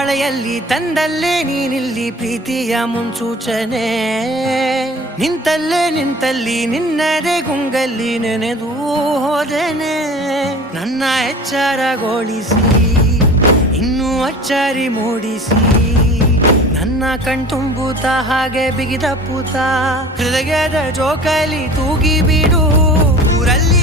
ಮಳೆಯಲ್ಲಿ ತಂದಲ್ಲೇ ನೀನಿಲ್ಲಿ ಪ್ರೀತಿಯ ಮುನ್ಸೂಚನೆ ನಿಂತಲ್ಲಿ ನಿನ್ನದೇ ಗುಂಗಲ್ಲಿ ನೆನೆದು ಹೋದೆನೆ ನನ್ನ ಎಚ್ಚರಗೊಳಿಸಿ ಇನ್ನೂ ಅಚ್ಚರಿ ಮೂಡಿಸಿ ನನ್ನ ಕಣ್ತುಂಬುತ್ತ ಹಾಗೆ ಬಿಗಿದ ಪೂತ ಹೃದಯದ ಜೋಕಾಲಿ ತೂಗಿ ಬಿಡು ಊರಲ್ಲಿ